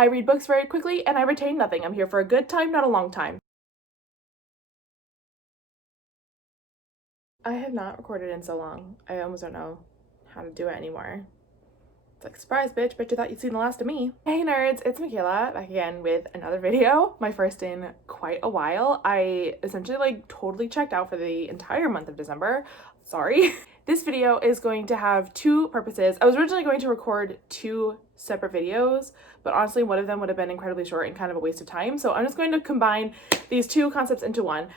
I read books very quickly and I retain nothing. I'm here for a good time, not a long time. I have not recorded in so long. I almost don't know how to do it anymore. It's like, surprise, bitch, bet you thought you'd seen the last of me. Hey nerds, it's Michaela, back again with another video. My first in quite a while. I essentially like totally checked out for the entire month of December. Sorry. This video is going to have two purposes. I was originally going to record two separate videos, but honestly one of them would have been incredibly short and kind of a waste of time. So I'm just going to combine these two concepts into one.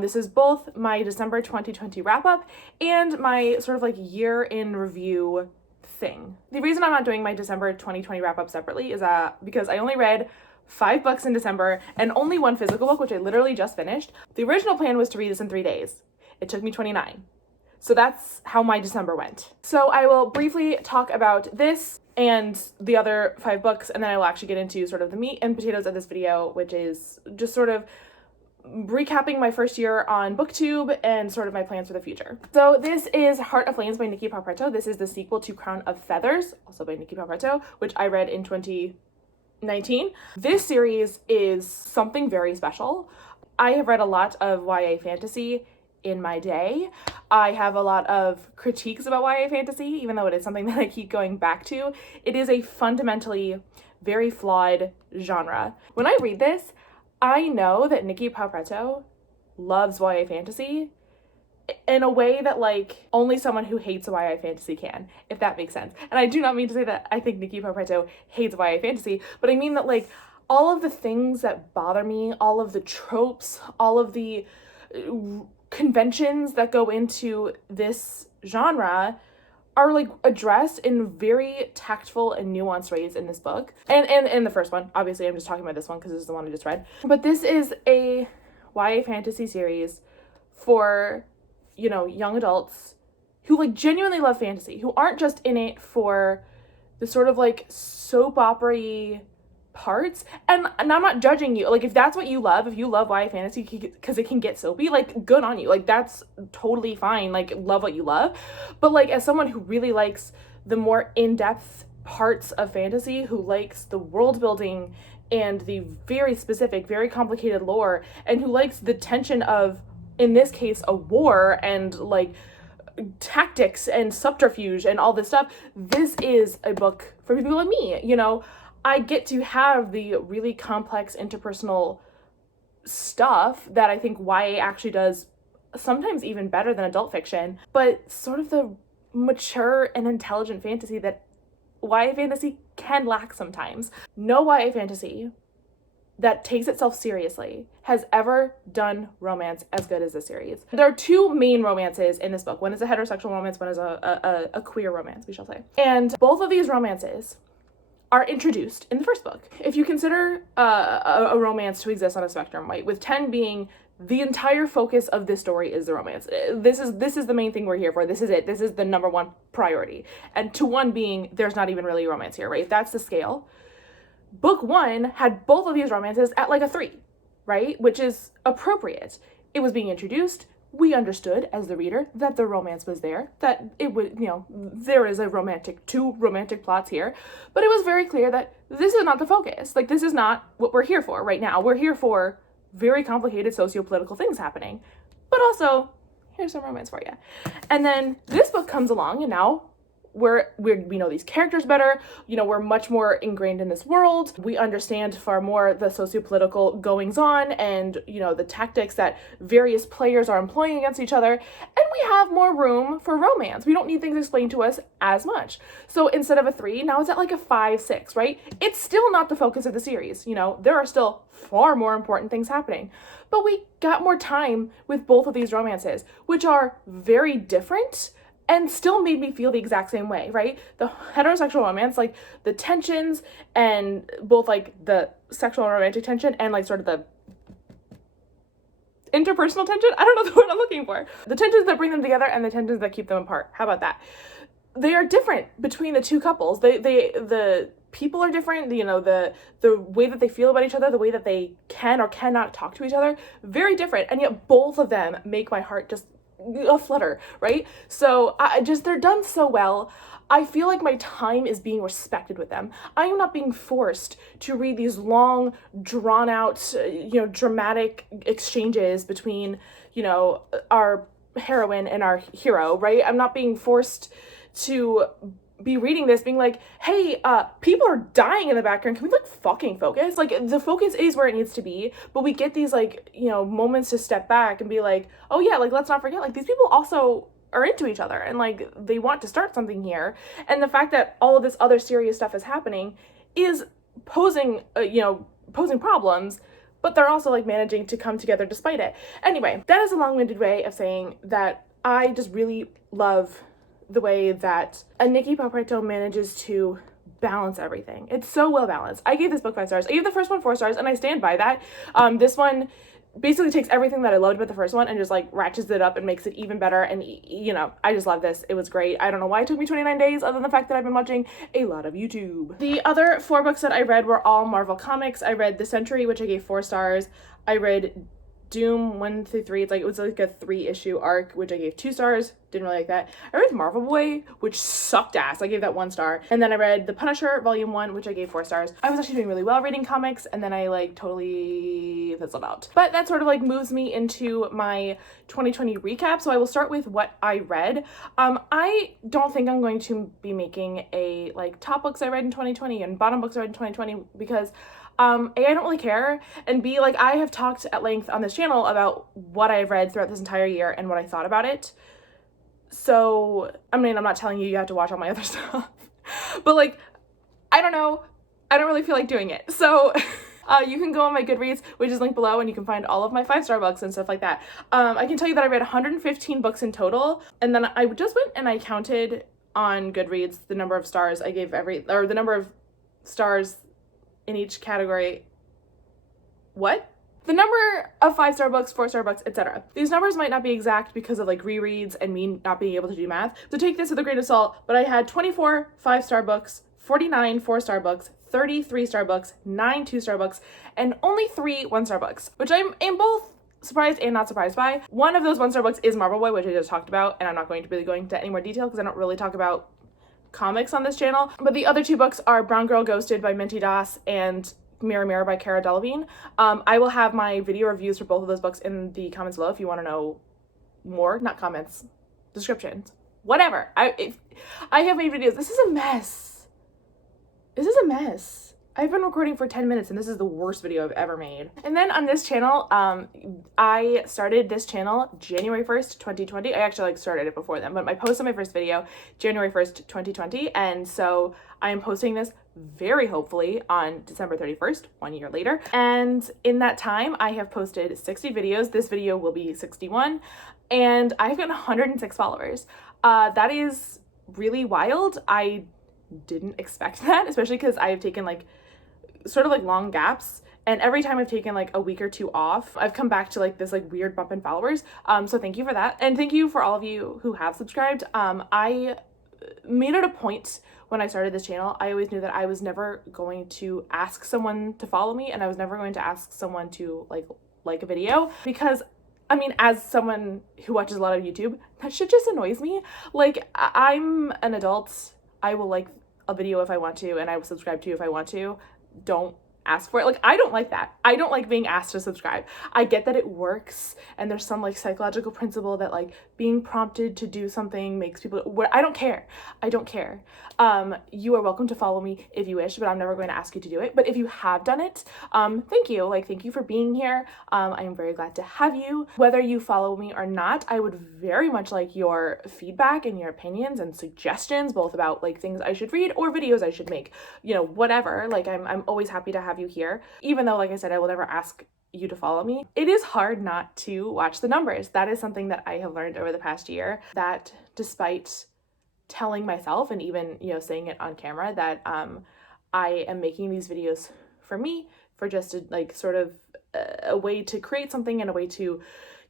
This is both my December 2020 wrap up and my sort of like year in review thing. The reason I'm not doing my December 2020 wrap up separately is because I only read 5 books in December and only one physical book, which I literally just finished. The original plan was to read this in 3 days. It took me 29. So that's how my December went. So I will briefly talk about this and the other 5 books, and then I will actually get into sort of the meat and potatoes of this video, which is just sort of recapping my first year on booktube and sort of my plans for the future. So this is Heart of Flames by Nikki Paprika. This is the sequel to Crown of Feathers, also by Nikki Paprika, which I read in 2019. This series is something very special. I have read a lot of YA fantasy in my day. I have a lot of critiques about YA fantasy, even though it is something that I keep going back to. It is a fundamentally very flawed genre. When I read this, I know that Nikki Paprika loves YA fantasy in a way that like only someone who hates YA fantasy can, if that makes sense. And I do not mean to say that I think Nikki Paprika hates YA fantasy, but I mean that like all of the things that bother me, all of the tropes, all of the conventions that go into this genre are like addressed in very tactful and nuanced ways in this book. And the first one, obviously I'm just talking about this one because this is the one I just read. But this is a YA fantasy series for, you know, young adults who like genuinely love fantasy, who aren't just in it for the sort of like soap opera-y parts. And I'm not judging you. Like if that's what you love, if you love YA fantasy because it can get soapy, like good on you. Like that's totally fine. Like love what you love. But like as someone who really likes the more in-depth parts of fantasy, who likes the world building and the very specific, very complicated lore, and who likes the tension of, in this case, a war and like tactics and subterfuge and all this stuff, this is a book for people like me. You know, I get to have the really complex interpersonal stuff that I think YA actually does sometimes even better than adult fiction, but sort of the mature and intelligent fantasy that YA fantasy can lack sometimes. No YA fantasy that takes itself seriously has ever done romance as good as this series. There are 2 main romances in this book. One is a heterosexual romance, one is a queer romance, we shall say. And both of these romances are introduced in the first book. If you consider a romance to exist on a spectrum, right, with 10 being the entire focus of this story is the romance. This is the main thing we're here for. This is it. This is the number 1 priority. And to 1 being there's not even really a romance here, right? That's the scale. Book 1 had both of these romances at like a 3, right? Which is appropriate. It was being introduced. We understood as the reader that the romance was there, that it would, you know, there is 2 romantic plots here, but it was very clear that this is not the focus. Like, this is not what we're here for right now. We're here for very complicated socio-political things happening, but also here's some romance for you. And then this book comes along and now we know these characters better, you know, we're much more ingrained in this world, we understand far more the socio-political goings on and, you know, the tactics that various players are employing against each other, and we have more room for romance. We don't need things explained to us as much. So instead of a 3, now it's at like a 5, 6, right? It's still not the focus of the series, you know, there are still far more important things happening, but we got more time with both of these romances, which are very different and still made me feel the exact same way, right? The heterosexual romance, like the tensions and both like the sexual and romantic tension and like sort of the interpersonal tension. I don't know the word I'm looking for. The tensions that bring them together and the tensions that keep them apart. How about that? They are different between the 2 couples. The people are different, you know, the way that they feel about each other, the way that they can or cannot talk to each other, very different. And yet both of them make my heart just aflutter, right? So they're done so well. I feel like my time is being respected with them. I am not being forced to read these long, drawn out, dramatic exchanges between, our heroine and our hero, right? I'm not being forced to be reading this being like, hey, people are dying in the background, can we like fucking focus? Like, the focus is where it needs to be, but we get these like, moments to step back and be like, oh yeah, like, let's not forget, like, these people also are into each other and like they want to start something here, and the fact that all of this other serious stuff is happening is posing problems, but they're also like managing to come together despite it. Anyway, that is a long-winded way of saying that I just really love the way that a Nikki Paprika manages to balance everything. It's so well balanced. I gave this book 5 stars. I gave the first one 4 stars, and I stand by that. This one basically takes everything that I loved about the first one and just like ratchets it up and makes it even better, and I just love this. It was great. I don't know why it took me 29 days, other than the fact that I've been watching a lot of YouTube. The other 4 books that I read were all Marvel comics. I read The Century, which I gave 4 stars. I read Doom 1 through 3. It was like a 3-issue arc, which I gave 2 stars. Didn't really like that. I read Marvel Boy, which sucked ass. I gave that 1 star. And then I read The Punisher Volume 1, which I gave 4 stars. I was actually doing really well reading comics, and then I like totally fizzled out. But that sort of like moves me into my 2020 recap. So I will start with what I read. I don't think I'm going to be making a like top books I read in 2020 and bottom books I read in 2020 because A, I don't really care, and B, like, I have talked at length on this channel about what I've read throughout this entire year and what I thought about it. So, I mean, I'm not telling you have to watch all my other stuff, but like, I don't know, I don't really feel like doing it. So, you can go on my Goodreads, which is linked below, and you can find all of my 5-star books and stuff like that. I can tell you that I read 115 books in total, and then I just went and I counted on Goodreads the number of stars I gave the number of stars in each category. What? The number of 5-star books, 4-star books, etc. These numbers might not be exact because of like rereads and me not being able to do math, so take this with a grain of salt, but I had 24 5-star books, 49 4-star books, 30 3-star books, 9 2-star books, and only 3 1-star books, which I'm both surprised and not surprised by. One of those 1-star books is Marvel Boy, which I just talked about, and I'm not going to really go into any more detail because I don't really talk about comics on this channel. But the other 2 books are Brown Girl Ghosted by Minty Das and Mirror Mirror by Cara Delevingne. I will have my video reviews for both of those books in the comments below if you want to know more. Not comments, descriptions, whatever. I have made videos. This is a mess. This is a mess. I've been recording for 10 minutes and this is the worst video I've ever made. And then on this channel, I started this channel January 1st, 2020. I actually started it before then, but I posted my first video January 1st, 2020. And so I am posting this very hopefully on December 31st, 1 year later. And in that time, I have posted 60 videos. This video will be 61. And I've gotten 106 followers. That is really wild. I didn't expect that, especially because I have taken like sort of like long gaps, and every time I've taken like a week or 2 off, I've come back to like this like weird bump in followers. So thank you for that, and thank you for all of you who have subscribed. I made it a point when I started this channel. I always knew that I was never going to ask someone to follow me, and I was never going to ask someone to like a video, because I mean, as someone who watches a lot of YouTube, that shit just annoys me. Like, I'm an adult. I will like a video if I want to, and I will subscribe to you if I want to. Don't ask for it. Like, I don't like that. I don't like being asked to subscribe. I get that it works, and there's some like psychological principle that like being prompted to do something makes people, I don't care. I don't care. You are welcome to follow me if you wish, but I'm never going to ask you to do it. But if you have done it, thank you. Like, thank you for being here. I am very glad to have you. Whether you follow me or not, I would very much like your feedback and your opinions and suggestions, both about like things I should read or videos I should make, whatever. Like, I'm always happy to have you here, even though, like I said, I will never ask you to follow me. It is hard not to watch the numbers. That is something that I have learned over the past year, that despite telling myself and even, saying it on camera that I am making these videos for me, for just like sort of a way to create something and a way to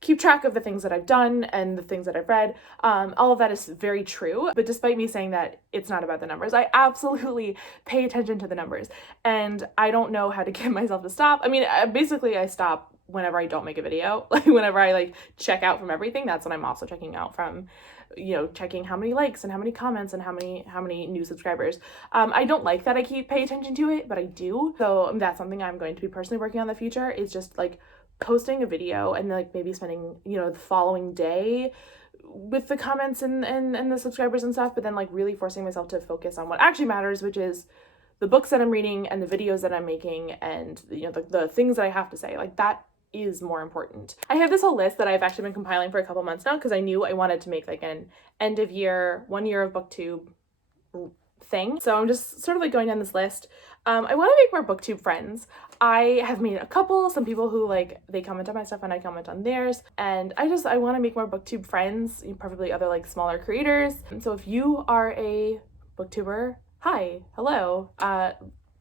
keep track of the things that I've done and the things that I've read. All of that is very true. But despite me saying that it's not about the numbers, I absolutely pay attention to the numbers. And I don't know how to get myself to stop. I mean, basically I stop whenever I don't make a video, like whenever I like check out from everything, that's when I'm also checking out from, you know, checking how many likes and how many comments and how many new subscribers. I don't like that I keep pay attention to it, but I do. So that's something I'm going to be personally working on in the future, is just like posting a video and like maybe spending, you know, the following day with the comments and the subscribers and stuff, but then like really forcing myself to focus on what actually matters, which is the books that I'm reading and the videos that I'm making and, you know, the things that I have to say. Like that is more important. I have this whole list that I've actually been compiling for a couple months now because I knew I wanted to make like an end of year, 1 year of booktube thing. So I'm just sort of like going down this list. I want to make more booktube friends. I have made a couple, some people who like, they comment on my stuff and I comment on theirs. And I want to make more booktube friends, preferably other like smaller creators. And so if you are a booktuber, hi, hello,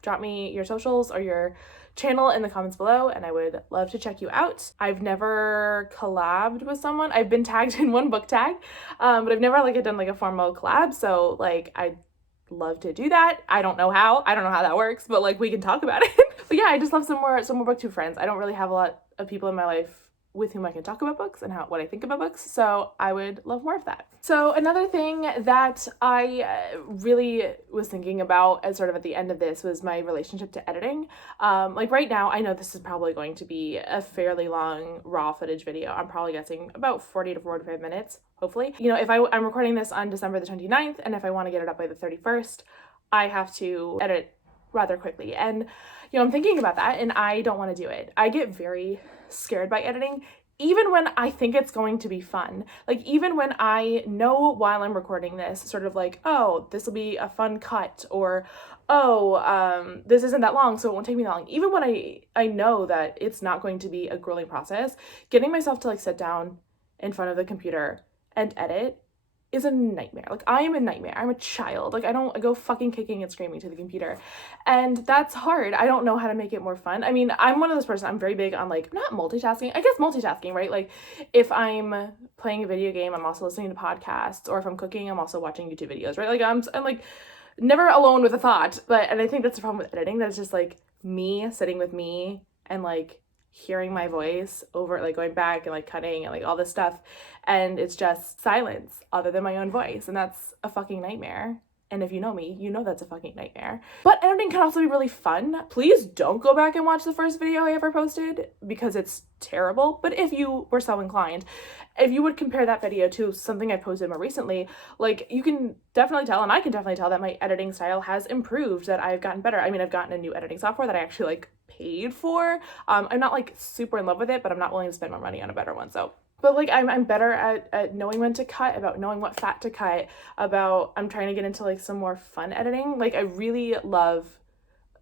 drop me your socials or your channel in the comments below and I would love to check you out. I've never collabed with someone. I've been tagged in one book tag, but I've never like done like a formal collab. So like I'd love to do that. I don't know how that works, but like we can talk about it. But yeah, I just love some more booktube friends. I don't really have a lot of people in my life with whom I can talk about books and what I think about books, so I would love more of that. So another thing that I really was thinking about as sort of at the end of this was my relationship to editing. Like right now, I know this is probably going to be a fairly long raw footage video. I'm probably guessing about 40 to 45 minutes, hopefully. You know, if I'm recording this on December the 29th, and if I want to get it up by the 31st, I have to edit rather quickly. And, you know, I'm thinking about that and I don't want to do it. I get very scared by editing, even when I think it's going to be fun. Like even when I know while I'm recording this, sort of like, oh, this will be a fun cut, or oh, this isn't that long, so it won't take me that long. Even when I know that it's not going to be a grueling process, getting myself to like sit down in front of the computer and edit is a nightmare. Like I am a nightmare. I'm a child. Like I go fucking kicking and screaming to the computer. And that's hard. I don't know how to make it more fun. I mean, I'm one of those person, I'm very big on like, not multitasking, I guess multitasking, right? Like if I'm playing a video game, I'm also listening to podcasts, or if I'm cooking, I'm also watching YouTube videos, right? Like I'm like never alone with a thought. And I think that's the problem with editing, that it's just like me sitting with me and like hearing my voice over, like going back and like cutting and like all this stuff, and it's just silence other than my own voice, and that's a fucking nightmare. And if you know me, you know that's a fucking nightmare. But editing can also be really fun. Please don't go back and watch the first video I ever posted because it's terrible. But if you were so inclined, if you would compare that video to something I posted more recently, like you can definitely tell, and I can definitely tell, that my editing style has improved, that I've gotten better. I mean, I've gotten a new editing software that I actually like paid for. I'm not like super in love with it, but I'm not willing to spend more money on a better one. So, but like I'm better at knowing when to cut, about knowing what fat to cut, about I'm trying to get into like some more fun editing. Like I really love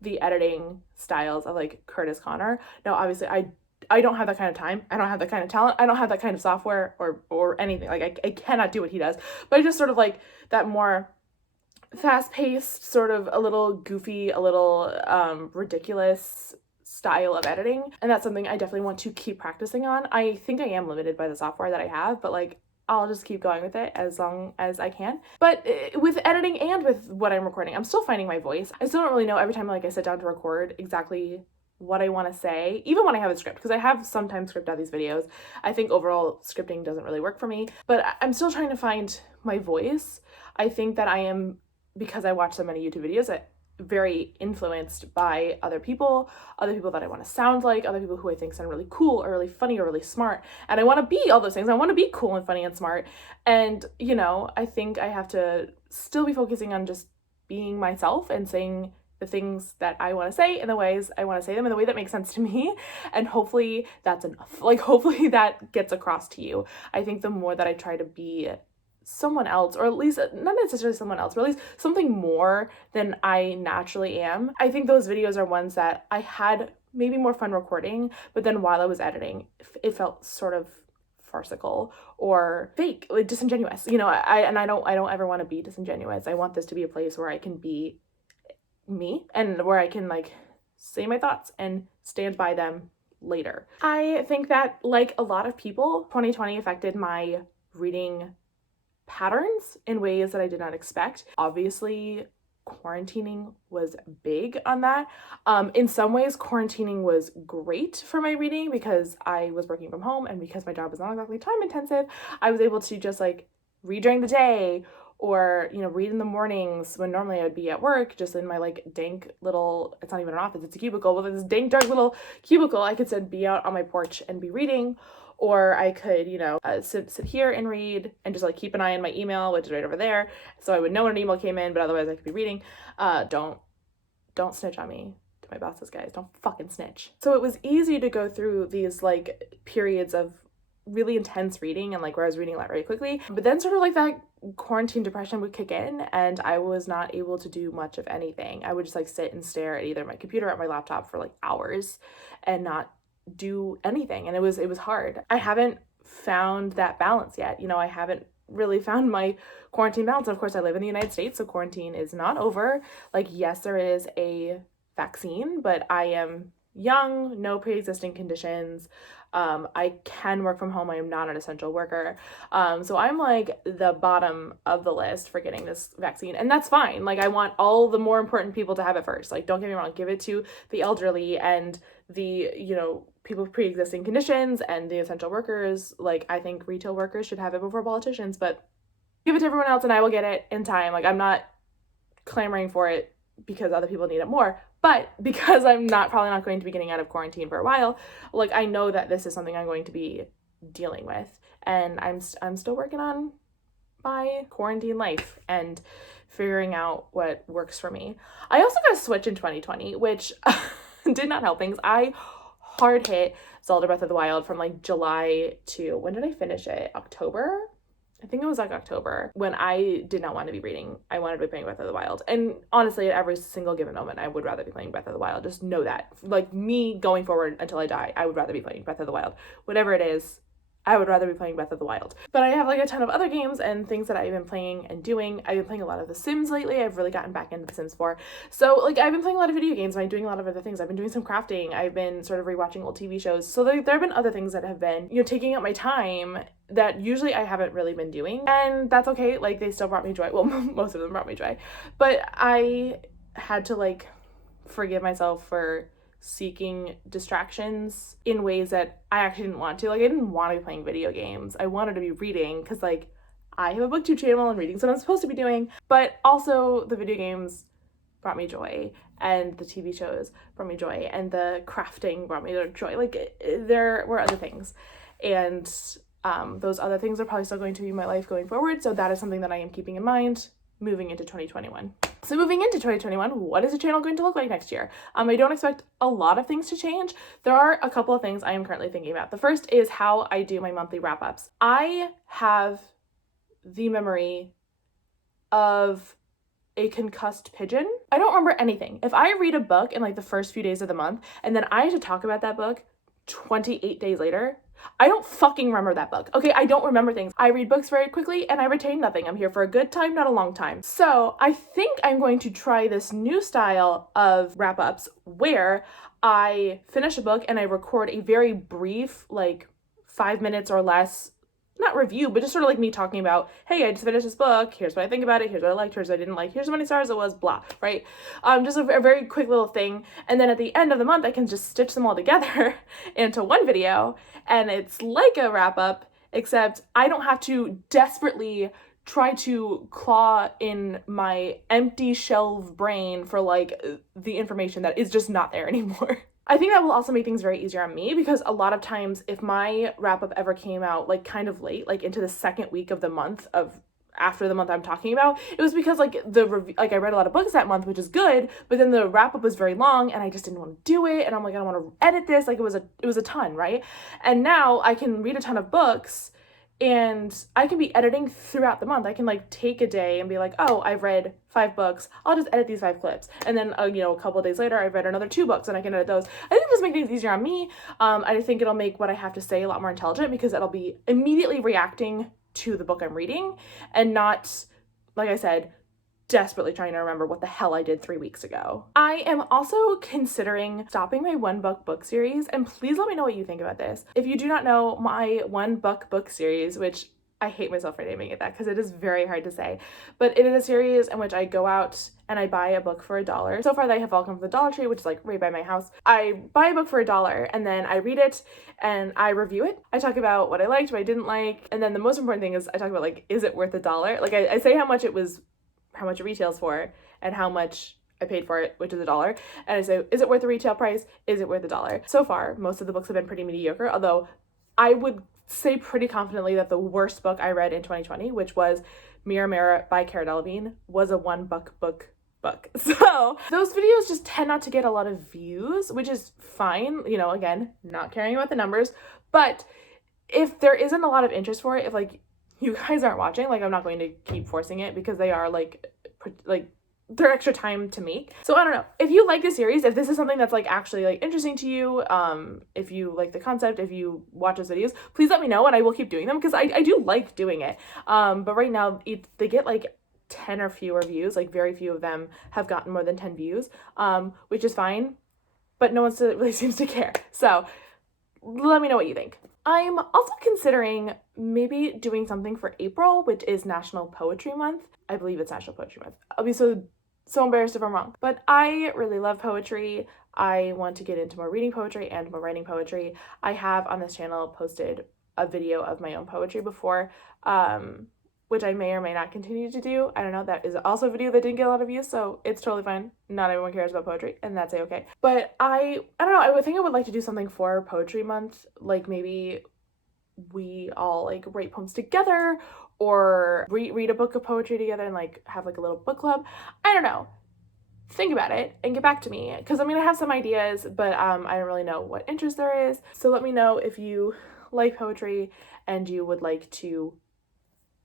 the editing styles of like Curtis Connor. Now obviously I don't have that kind of time. I don't have that kind of talent. I don't have that kind of software or anything. Like I cannot do what he does. But I just sort of like that more fast-paced, sort of a little goofy, a little ridiculous style of editing, and that's something I definitely want to keep practicing on. I think I am limited by the software that I have, but like I'll just keep going with it as long as I can. But with editing and with what I'm recording, I'm still finding my voice. I still don't really know every time like I sit down to record exactly what I want to say, even when I have a script, because I have sometimes script out these videos. I think overall scripting doesn't really work for me, but I'm still trying to find my voice. I think that I am, because I watch so many YouTube videos, very influenced by other people that I want to sound like, other people who I think sound really cool or really funny or really smart. And I want to be all those things. I want to be cool and funny and smart. And, you know, I think I have to still be focusing on just being myself and saying the things that I want to say in the ways I want to say them, in the way that makes sense to me. And hopefully that's enough. Like, hopefully that gets across to you. I think the more that I try to be someone else, or at least not necessarily someone else, but at least something more than I naturally am, I think those videos are ones that I had maybe more fun recording, but then while I was editing, it felt sort of farcical or fake, like disingenuous. You know, I don't ever want to be disingenuous. I want this to be a place where I can be me and where I can like say my thoughts and stand by them later. I think that, like a lot of people, 2020 affected my reading patterns in ways that I did not expect. Obviously, quarantining was big on that. In some ways, quarantining was great for my reading because I was working from home, and because my job is not exactly time intensive, I was able to just like read during the day, or, you know, read in the mornings when normally I would be at work, just in my like dank little, it's not even an office, it's a cubicle, but this dank dark little cubicle. I could then be out on my porch and be reading, or I could, you know, sit here and read and just like keep an eye on my email, which is right over there, so I would know when an email came in, but otherwise I could be reading. Don't snitch on me to my bosses, guys. Don't fucking snitch. So it was easy to go through these like periods of really intense reading, and like where I was reading a lot very quickly, but then sort of like that quarantine depression would kick in, and I was not able to do much of anything. I would just like sit and stare at either my computer or at my laptop for like hours and not do anything, and it was hard. I haven't found that balance yet. You know, I haven't really found my quarantine balance. Of course, I live in the United States, so quarantine is not over. Like, yes, there is a vaccine, but I am young, no pre-existing conditions. I can work from home. I am not an essential worker. So I'm like the bottom of the list for getting this vaccine, and that's fine. Like, I want all the more important people to have it first. Like, don't get me wrong, give it to the elderly and the, you know, people with pre-existing conditions and the essential workers. Like, I think retail workers should have it before politicians, but give it to everyone else and I will get it in time. Like, I'm not clamoring for it because other people need it more, but because I'm probably not going to be getting out of quarantine for a while, like, I know that this is something I'm going to be dealing with, and I'm still working on my quarantine life and figuring out what works for me. I also got a Switch in 2020, which did not help things. I hard hit Zelda Breath of the Wild from like July to, when did I finish it? October? I think it was like October, when I did not want to be reading. I wanted to be playing Breath of the Wild. And honestly, at every single given moment, I would rather be playing Breath of the Wild. Just know that. Like, me going forward until I die, I would rather be playing Breath of the Wild. Whatever it is, I would rather be playing Breath of the Wild. But I have like a ton of other games and things that I've been playing and doing. I've been playing a lot of The Sims lately. I've really gotten back into The Sims 4. So like, I've been playing a lot of video games. I've been doing a lot of other things. I've been doing some crafting. I've been sort of rewatching old TV shows. So there have been other things that have been, you know, taking up my time that usually I haven't really been doing. And that's okay. Like, they still brought me joy. Well, most of them brought me joy. But I had to like forgive myself for seeking distractions in ways that I actually didn't want to. Like, I didn't want to be playing video games. I wanted to be reading because, like, I have a booktube channel and reading's what I'm supposed to be doing. But also the video games brought me joy, and the TV shows brought me joy, and the crafting brought me joy. Like, there were other things, and those other things are probably still going to be my life going forward. So that is something that I am keeping in mind moving into 2021. So moving into 2021, what is the channel going to look like next year? I don't expect a lot of things to change. There are a couple of things I am currently thinking about. The first is how I do my monthly wrap-ups. I have the memory of a concussed pigeon. I don't remember anything. If I read a book in like the first few days of the month, and then I have to talk about that book 28 days later, I don't fucking remember that book. Okay, I don't remember things. I read books very quickly and I retain nothing. I'm here for a good time, not a long time. So I think I'm going to try this new style of wrap-ups where I finish a book and I record a very brief, like 5 minutes or less, not review, but just sort of like me talking about, hey, I just finished this book, here's what I think about it, here's what I liked, here's what I didn't like, here's how many stars it was, blah, right? Just a very quick little thing. And then at the end of the month, I can just stitch them all together into one video, and it's like a wrap up, except I don't have to desperately try to claw in my empty shelf brain for like the information that is just not there anymore. I think that will also make things very easier on me, because a lot of times if my wrap-up ever came out like kind of late, like into the second week of the month of after the month I'm talking about, it was because like I read a lot of books that month, which is good, but then the wrap-up was very long and I just didn't want to do it, and I'm like, I don't want to edit this. Like, it was a ton, right? And now I can read a ton of books and I can be editing throughout the month. I can like take a day and be like, oh, I've read 5 books. I'll just edit these 5 clips. And then, a couple of days later, I've read another 2 books and I can edit those. I think it'll just make things easier on me. I think it'll make what I have to say a lot more intelligent, because it'll be immediately reacting to the book I'm reading and not, like I said, desperately trying to remember what the hell I did 3 weeks ago. I am also considering stopping my one book series, and please let me know what you think about this. If you do not know, my one book series, which I hate myself for naming it that because it is very hard to say. But it is a series in which I go out and I buy a book for $1. So far they have all come from the Dollar Tree, which is like right by my house. I buy a book for $1 and then I read it and I review it. I talk about what I liked, what I didn't like. And then the most important thing is I talk about like, is it worth $1? Like I say how much it retails for and how much I paid for it, which is $1. And I say, is it worth the retail price? Is it worth $1? So far, most of the books have been pretty mediocre, although I would say pretty confidently that the worst book I read in 2020, which was Mirror Mirror by Cara Delevingne, was a $1 book. So those videos just tend not to get a lot of views, which is fine. You know, again, not caring about the numbers, but if there isn't a lot of interest for it, if like you guys aren't watching, like I'm not going to keep forcing it because they are like they're extra time to make. So I don't know. If you like the series, if this is something that's like actually like interesting to you, if you like the concept, if you watch those videos, please let me know and I will keep doing them because I do like doing it. But right now they get like 10 or fewer views, like very few of them have gotten more than 10 views, which is fine, but no one really seems to care. So let me know what you think. I'm also considering maybe doing something for April, which is National Poetry Month. I believe it's National Poetry Month. I'll be so embarrassed if I'm wrong. But I really love poetry. I want to get into more reading poetry and more writing poetry. I have on this channel posted a video of my own poetry before, which I may or may not continue to do. I don't know. That is also a video that didn't get a lot of views, so it's totally fine. Not everyone cares about poetry, and that's okay. But I don't know. I would think I would like to do something for Poetry Month, like maybe we all like write poems together or read a book of poetry together and like have like a little book club. I don't know. Think about it and get back to me because I'm gonna have some ideas, but I don't really know what interest there is. So let me know if you like poetry and you would like to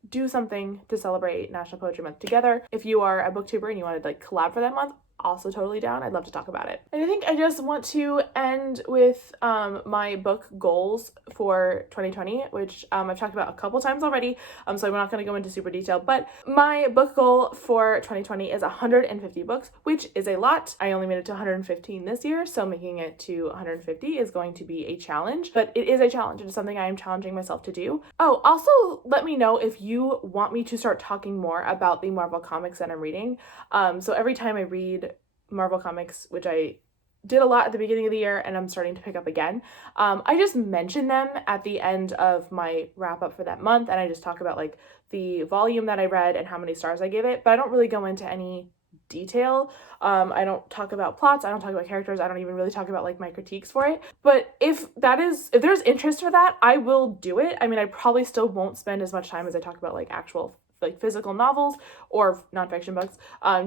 do something to celebrate National Poetry Month together. If you are a booktuber and you want to like collab for that month, also totally down. I'd love to talk about it. And I think I just want to end with my book goals for 2020, which I've talked about a couple times already, so I'm not going to go into super detail, but my book goal for 2020 is 150 books, which is a lot. I only made it to 115 this year, so making it to 150 is going to be a challenge, but it is a challenge. It is something I am challenging myself to do. Oh, also let me know if you want me to start talking more about the Marvel comics that I'm reading. So every time I read Marvel comics, which I did a lot at the beginning of the year and I'm starting to pick up again, I just mention them at the end of my wrap up for that month, and I just talk about like the volume that I read and how many stars I gave it, but I don't really go into any detail. I don't talk about plots, I don't talk about characters, I don't even really talk about like my critiques for it. But if there's interest for that, I will do it. I mean, I probably still won't spend as much time as I talk about like actual like physical novels or nonfiction books,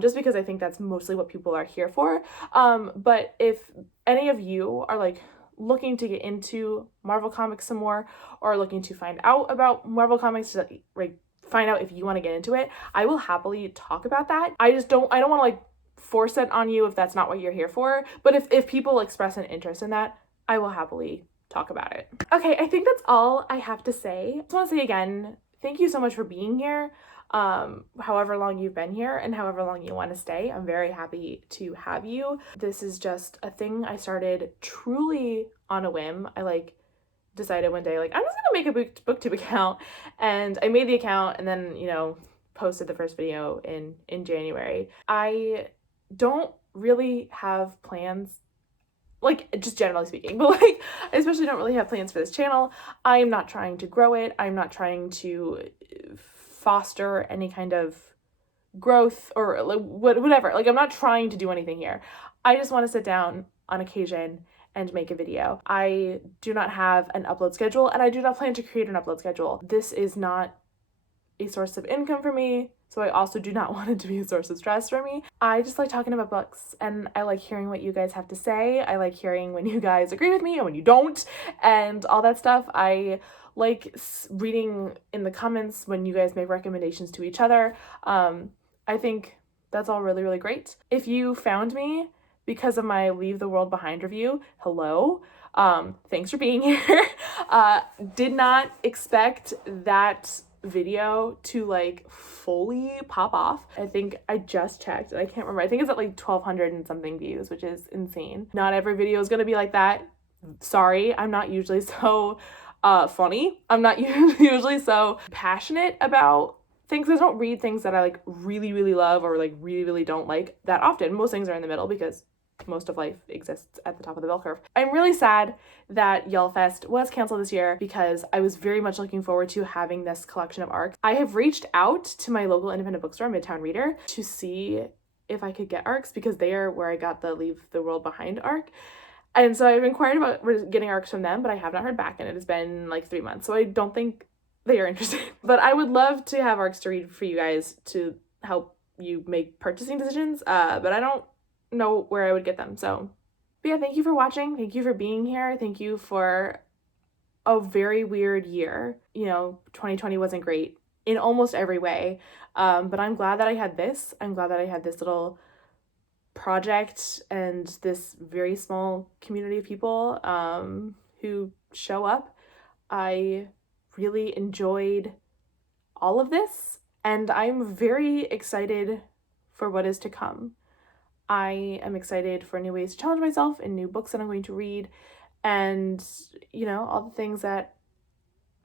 just because I think that's mostly what people are here for. But if any of you are like looking to get into Marvel comics some more, or looking to find out about Marvel comics to like find out if you want to get into it, I will happily talk about that. I don't want to like force it on you if that's not what you're here for. But if people express an interest in that, I will happily talk about it. Okay, I think that's all I have to say. I just want to say again, thank you so much for being here. However long you've been here and however long you want to stay, I'm very happy to have you. This is just a thing I started truly on a whim. I like decided one day like I'm just gonna make a booktube account, and I made the account and then, you know, posted the first video in January. I don't really have plans, like just generally speaking, but like I especially don't really have plans for this channel. I'm not trying to grow it. I'm not trying to foster any kind of growth or like whatever. Like I'm not trying to do anything here. I just want to sit down on occasion and make a video. I do not have an upload schedule, and I do not plan to create an upload schedule. This is not a source of income for me, so I also do not want it to be a source of stress for me. I just like talking about books, and I like hearing what you guys have to say. I like hearing when you guys agree with me and when you don't, and all that stuff. I like reading in the comments when you guys make recommendations to each other. I think that's all really, really great. If you found me because of my Leave the World Behind review, hello. Thanks for being here. Did not expect that video to like fully pop off. I think I just checked and I can't remember. I think it's at like 1,200 and something views, which is insane. Not every video is gonna be like that. Sorry, I'm not usually so funny. I'm not usually so passionate about things. I don't read things that I like really, really love or like really, really don't like that often. Most things are in the middle because most of life exists at the top of the bell curve. I'm really sad that Yellfest was canceled this year because I was very much looking forward to having this collection of ARCs. I have reached out to my local independent bookstore, Midtown Reader, to see if I could get ARCs because they are where I got the Leave the World Behind ARC. And so I've inquired about getting ARCs from them, but I have not heard back, and it has been like 3 months. So I don't think they are interested. But I would love to have ARCs to read for you guys to help you make purchasing decisions. But I don't know where I would get them. So, but yeah, thank you for watching. Thank you for being here. Thank you for a very weird year. 2020 wasn't great in almost every way. But I'm glad that I had this. I'm glad that I had this little project and this very small community of people who show up. I really enjoyed all of this, and I'm very excited for what is to come. I am excited for new ways to challenge myself and new books that I'm going to read, and all the things that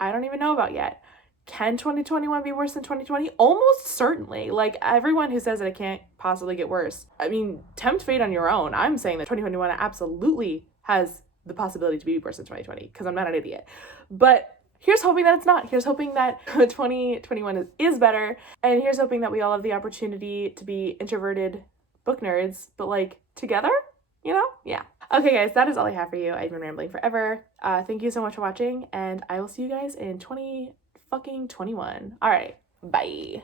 I don't even know about yet. Can 2021 be worse than 2020? Almost certainly. Like, everyone who says that it can't possibly get worse, I mean, tempt fate on your own. I'm saying that 2021 absolutely has the possibility to be worse than 2020 because I'm not an idiot. But here's hoping that it's not. Here's hoping that 2021 is better. And here's hoping that we all have the opportunity to be introverted book nerds, but like together, Yeah. Okay, guys, that is all I have for you. I've been rambling forever. Thank you so much for watching, and I will see you guys in 2021. All right, bye.